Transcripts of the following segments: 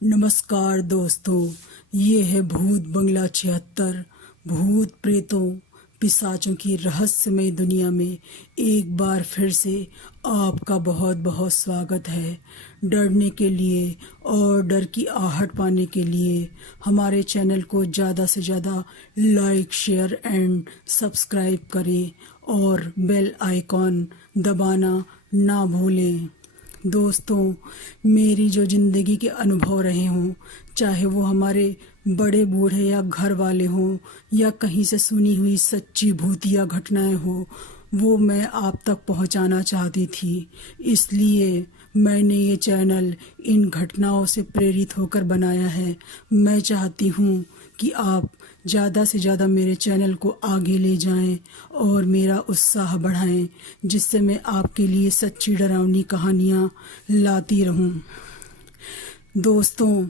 नमस्कार दोस्तों, ये है भूत बंगला 76। भूत प्रेतों पिशाचों की रहस्यमय दुनिया में एक बार फिर से आपका बहुत बहुत स्वागत है। डरने के लिए और डर की आहट पाने के लिए हमारे चैनल को ज़्यादा से ज़्यादा लाइक, शेयर एंड सब्सक्राइब करें और बेल आइकॉन दबाना ना भूलें। दोस्तों, मेरी जो ज़िंदगी के अनुभव रहे हों, चाहे वो हमारे बड़े बूढ़े या घर वाले हों या कहीं से सुनी हुई सच्ची भूतिया घटनाएं हो, वो मैं आप तक पहुंचाना चाहती थी। इसलिए मैंने ये चैनल इन घटनाओं से प्रेरित होकर बनाया है। मैं चाहती हूँ कि आप ज़्यादा से ज़्यादा मेरे चैनल को आगे ले जाएं और मेरा उत्साह बढ़ाएं, जिससे मैं आपके लिए सच्ची डरावनी कहानियाँ लाती रहूं। दोस्तों,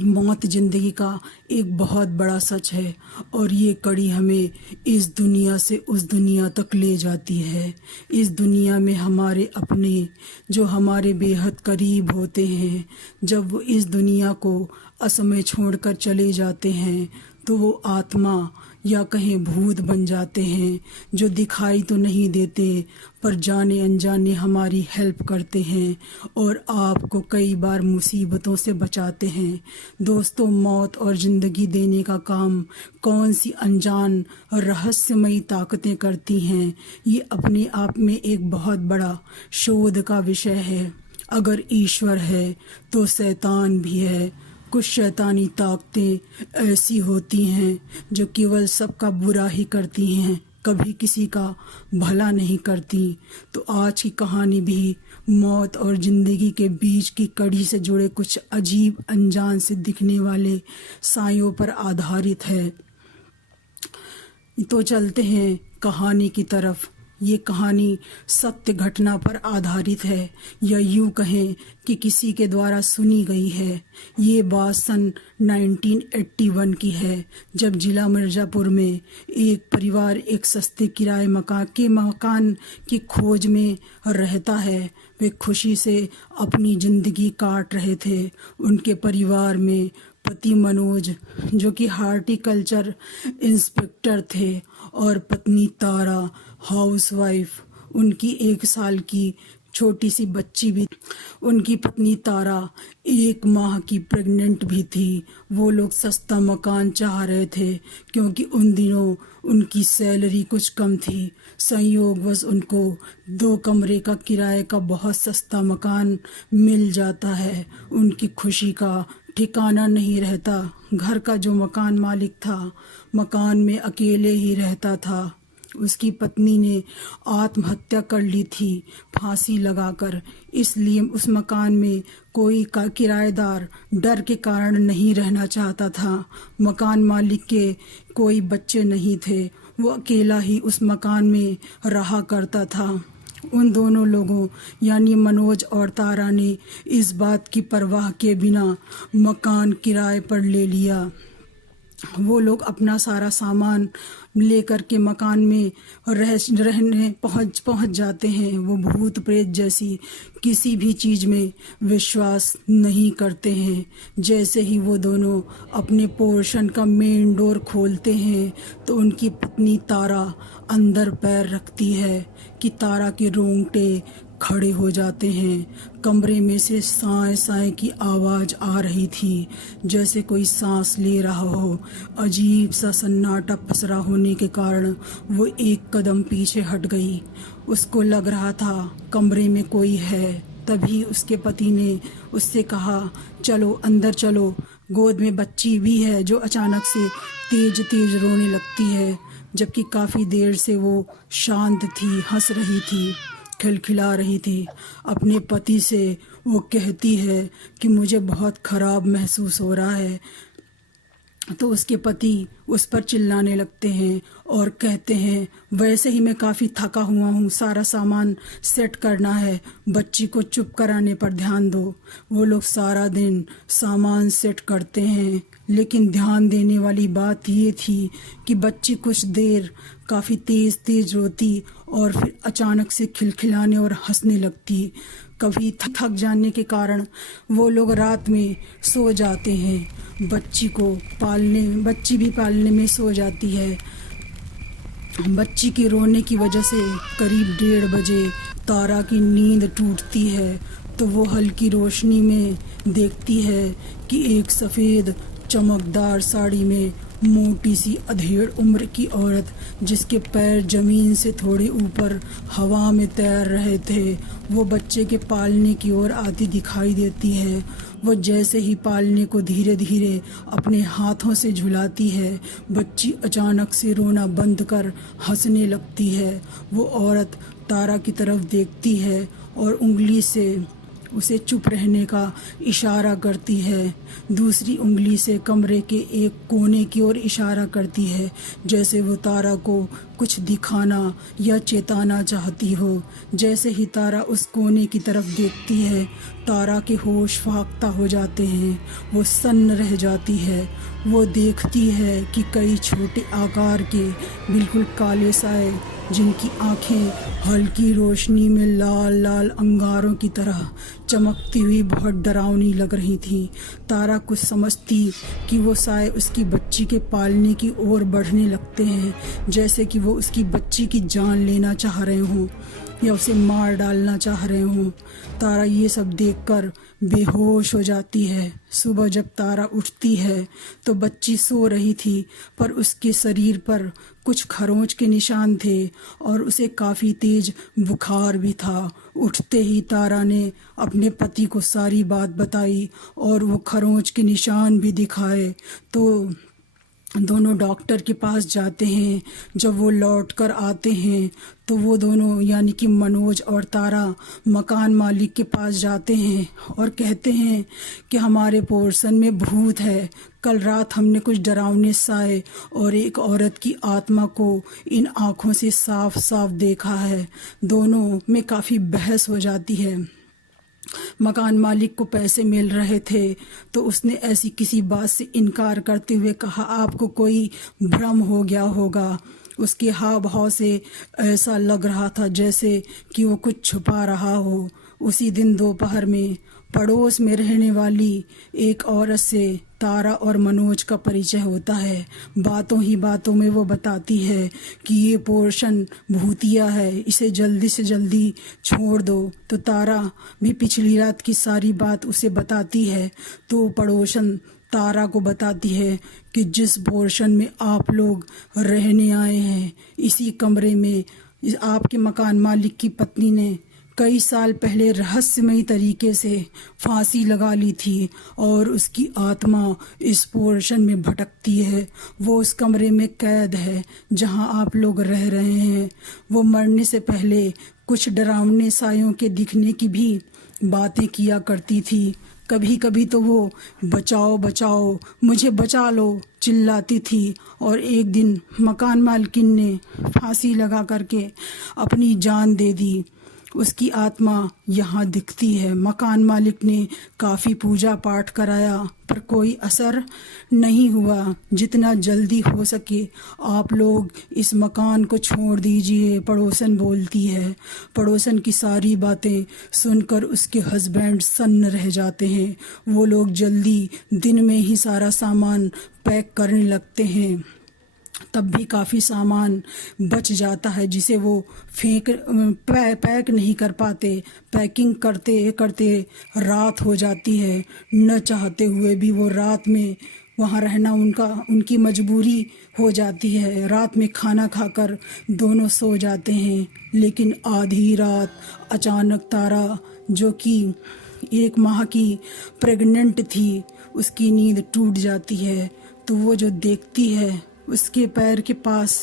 मौत ज़िंदगी का एक बहुत बड़ा सच है और ये कड़ी हमें इस दुनिया से उस दुनिया तक ले जाती है। इस दुनिया में हमारे अपने जो हमारे बेहद करीब होते हैं, जब वो इस दुनिया को असमय छोड़कर चले जाते हैं तो वो आत्मा या कहें भूत बन जाते हैं, जो दिखाई तो नहीं देते पर जाने अनजाने हमारी हेल्प करते हैं और आपको कई बार मुसीबतों से बचाते हैं। दोस्तों, मौत और ज़िंदगी देने का काम कौन सी अनजान और रहस्यमयी ताकतें करती हैं, ये अपने आप में एक बहुत बड़ा शोध का विषय है। अगर ईश्वर है तो शैतान भी है। कुछ शैतानी ताकतें ऐसी होती हैं जो केवल सबका बुरा ही करती हैं, कभी किसी का भला नहीं करती। तो आज की कहानी भी मौत और ज़िंदगी के बीच की कड़ी से जुड़े कुछ अजीब अनजान से दिखने वाले सायों पर आधारित है। तो चलते हैं कहानी की तरफ। ये कहानी सत्य घटना पर आधारित है, या यूँ कहें कि किसी के द्वारा सुनी गई है। ये बात सन 1981 की है, जब जिला मिर्ज़ापुर में एक परिवार एक सस्ते किराए मकान की खोज में रहता है। वे खुशी से अपनी ज़िंदगी काट रहे थे। उनके परिवार में पति मनोज, जो कि हार्टिकल्चर इंस्पेक्टर थे, और पत्नी तारा, हाउसवाइफ। उनकी 1 साल की छोटी सी बच्ची भी। उनकी पत्नी तारा 1 माह की प्रेग्नेंट भी थी। वो लोग सस्ता मकान चाह रहे थे क्योंकि उन दिनों उनकी सैलरी कुछ कम थी। संयोगवश उनको 2 कमरे का किराए का बहुत सस्ता मकान मिल जाता है। उनकी खुशी का ठिकाना नहीं रहता। घर का जो मकान मालिक था, मकान में अकेले ही रहता था। उसकी पत्नी ने आत्महत्या कर ली थी फांसी लगाकर, इसलिए उस मकान में कोई का किराएदार डर के कारण नहीं रहना चाहता था। मकान मालिक के कोई बच्चे नहीं थे, वो अकेला ही उस मकान में रहा करता था। उन दोनों लोगों यानी मनोज और तारा ने इस बात की परवाह किए बिना मकान किराए पर ले लिया। वो लोग अपना सारा सामान लेकर के मकान में रहने पहुंच जाते हैं। वो भूत प्रेत जैसी किसी भी चीज़ में विश्वास नहीं करते हैं। जैसे ही वो दोनों अपने पोर्शन का मेन डोर खोलते हैं तो उनकी पत्नी तारा अंदर पैर रखती है कि तारा के रोंगटे खड़े हो जाते हैं। कमरे में से साए साए की आवाज़ आ रही थी, जैसे कोई सांस ले रहा हो। अजीब सा सन्नाटा पसरा होने के कारण वो 1 कदम पीछे हट गई। उसको लग रहा था कमरे में कोई है। तभी उसके पति ने उससे कहा, चलो अंदर चलो, गोद में बच्ची भी है जो अचानक से तेज तेज रोने लगती है। जबकि काफ़ी देर से वो शांत थी, हंस रही थी, खिलखिला रही थी। अपने पति से वो कहती है कि मुझे बहुत ख़राब महसूस हो रहा है। तो उसके पति उस पर चिल्लाने लगते हैं और कहते हैं, वैसे ही मैं काफ़ी थका हुआ हूँ, सारा सामान सेट करना है, बच्ची को चुप कराने पर ध्यान दो। वो लोग सारा दिन सामान सेट करते हैं, लेकिन ध्यान देने वाली बात ये थी कि बच्ची कुछ देर काफ़ी तेज़ तेज़ रोती और फिर अचानक से खिलखिलाने और हंसने लगती। कभी थक जाने के कारण वो लोग रात में सो जाते हैं। बच्ची भी पालने में सो जाती है। बच्ची के रोने की वजह से करीब 1:30 बजे तारा की नींद टूटती है, तो वो हल्की रोशनी में देखती है कि एक सफ़ेद चमकदार साड़ी में मोटी सी अधेड़ उम्र की औरत, जिसके पैर ज़मीन से थोड़े ऊपर हवा में तैर रहे थे, वो बच्चे के पालने की ओर आती दिखाई देती है। वो जैसे ही पालने को धीरे धीरे अपने हाथों से झुलाती है, बच्ची अचानक से रोना बंद कर हंसने लगती है। वो औरत तारा की तरफ देखती है और उंगली से उसे चुप रहने का इशारा करती है। दूसरी उंगली से कमरे के एक कोने की ओर इशारा करती है, जैसे वो तारा को कुछ दिखाना या चेताना चाहती हो। जैसे ही तारा उस कोने की तरफ देखती है, तारा के होश फाख्ता हो जाते हैं। वो सन्न रह जाती है। वो देखती है कि कई छोटे आकार के बिल्कुल काले साए, जिनकी आंखें हल्की रोशनी में लाल लाल अंगारों की तरह चमकती हुई बहुत डरावनी लग रही थी। तारा कुछ समझती कि वो साए उसकी बच्ची के पालने की ओर बढ़ने लगते हैं, जैसे कि वो उसकी बच्ची की जान लेना चाह रहे हों या उसे मार डालना चाह रहे हों। तारा ये सब देखकर बेहोश हो जाती है। सुबह जब तारा उठती है तो बच्ची सो रही थी, पर उसके शरीर पर कुछ खरोंच के निशान थे और उसे काफ़ी तेज बुखार भी था। उठते ही तारा ने अपने पति को सारी बात बताई और वो खरोंच के निशान भी दिखाए। तो दोनों डॉक्टर के पास जाते हैं। जब वो लौट कर आते हैं तो वो दोनों यानी कि मनोज और तारा मकान मालिक के पास जाते हैं और कहते हैं कि हमारे पोर्शन में भूत है। कल रात हमने कुछ डरावने साए और एक औरत की आत्मा को इन आँखों से साफ साफ देखा है। दोनों में काफ़ी बहस हो जाती है। मकान मालिक को पैसे मिल रहे थे तो उसने ऐसी किसी बात से इनकार करते हुए कहा, आपको कोई भ्रम हो गया होगा। उसके हाव भाव से ऐसा लग रहा था जैसे कि वो कुछ छुपा रहा हो। उसी दिन दोपहर में पड़ोस में रहने वाली एक औरत से तारा और मनोज का परिचय होता है। बातों ही बातों में वो बताती है कि ये पोर्शन भूतिया है, इसे जल्दी से जल्दी छोड़ दो। तो तारा भी पिछली रात की सारी बात उसे बताती है। तो पड़ोसन तारा को बताती है कि जिस पोर्शन में आप लोग रहने आए हैं, इसी कमरे में आपके मकान मालिक की पत्नी ने कई साल पहले रहस्यमयी तरीके से फांसी लगा ली थी और उसकी आत्मा इस पोर्शन में भटकती है। वो उस कमरे में कैद है जहां आप लोग रह रहे हैं। वो मरने से पहले कुछ डरावने सायों के दिखने की भी बातें किया करती थी। कभी कभी तो वो बचाओ बचाओ, मुझे बचा लो चिल्लाती थी। और एक दिन मकान मालकिन ने फांसी लगा करके अपनी जान दे दी। उसकी आत्मा यहाँ दिखती है। मकान मालिक ने काफ़ी पूजा पाठ कराया पर कोई असर नहीं हुआ। जितना जल्दी हो सके आप लोग इस मकान को छोड़ दीजिए, पड़ोसन बोलती है। पड़ोसन की सारी बातें सुनकर उसके हस्बैंड सन्न रह जाते हैं। वो लोग जल्दी दिन में ही सारा सामान पैक करने लगते हैं। तब भी काफ़ी सामान बच जाता है जिसे वो पैक नहीं कर पाते। पैकिंग करते करते रात हो जाती है। न चाहते हुए भी वो रात में वहाँ रहना उनकी मजबूरी हो जाती है। रात में खाना खाकर दोनों सो जाते हैं, लेकिन आधी रात अचानक तारा, जो कि 1 माह की प्रेग्नेंट थी, उसकी नींद टूट जाती है। तो वो जो देखती है, उसके पैर के पास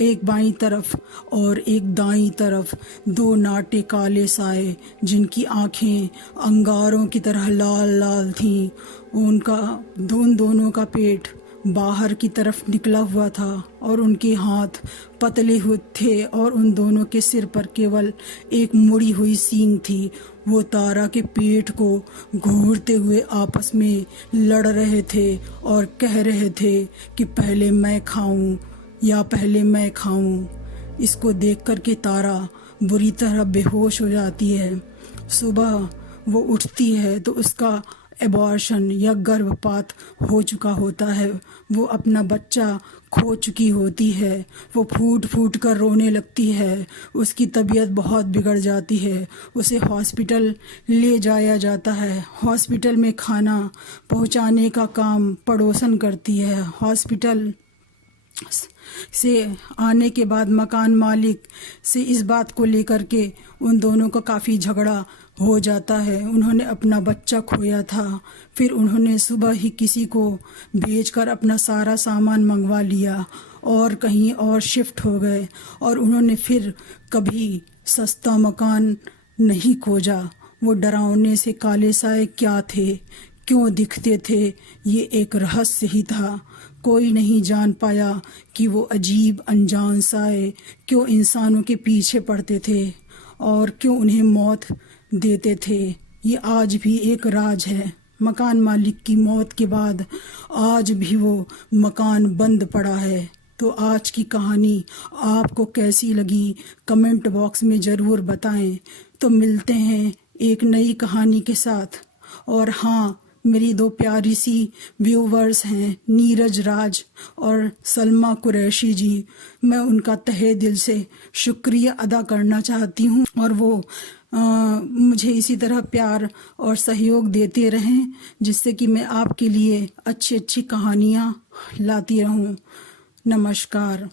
एक बाईं तरफ और एक दाईं तरफ 2 नाटे काले साए, जिनकी आंखें अंगारों की तरह लाल लाल थीं। उनका दोनों का पेट बाहर की तरफ निकला हुआ था और उनके हाथ पतले हुए थे और उन दोनों के सिर पर केवल एक मुड़ी हुई सींग थी। वो तारा के पेट को घूरते हुए आपस में लड़ रहे थे और कह रहे थे कि पहले मैं खाऊं या पहले मैं खाऊं। इसको देख कर के तारा बुरी तरह बेहोश हो जाती है। सुबह वो उठती है तो उसका एबॉर्शन या गर्भपात हो चुका होता है। वो अपना बच्चा खो चुकी होती है। वो फूट फूट कर रोने लगती है। उसकी तबीयत बहुत बिगड़ जाती है। उसे हॉस्पिटल ले जाया जाता है। हॉस्पिटल में खाना पहुंचाने का काम पड़ोसन करती है। हॉस्पिटल से आने के बाद मकान मालिक से इस बात को लेकर के उन दोनों का काफ़ी झगड़ा हो जाता है। उन्होंने अपना बच्चा खोया था, फिर उन्होंने सुबह ही किसी को भेजकर अपना सारा सामान मंगवा लिया और कहीं और शिफ्ट हो गए और उन्होंने फिर कभी सस्ता मकान नहीं खोजा। वो डरावने से काले साए क्या थे, क्यों दिखते थे, ये एक रहस्य ही था। कोई नहीं जान पाया कि वो अजीब अनजान साए क्यों इंसानों के पीछे पड़ते थे और क्यों उन्हें मौत देते थे। ये आज भी एक राज है। मकान मालिक की मौत के बाद आज भी वो मकान बंद पड़ा है। तो आज की कहानी आपको कैसी लगी कमेंट बॉक्स में ज़रूर बताएं। तो मिलते हैं एक नई कहानी के साथ। और हाँ, मेरी दो प्यारी सी व्यूवर्स हैं, नीरज राज और सलमा कुरैशी जी। मैं उनका तहे दिल से शुक्रिया अदा करना चाहती हूँ और वो मुझे इसी तरह प्यार और सहयोग देते रहें, जिससे कि मैं आपके लिए अच्छी अच्छी कहानियाँ लाती रहूँ। नमस्कार।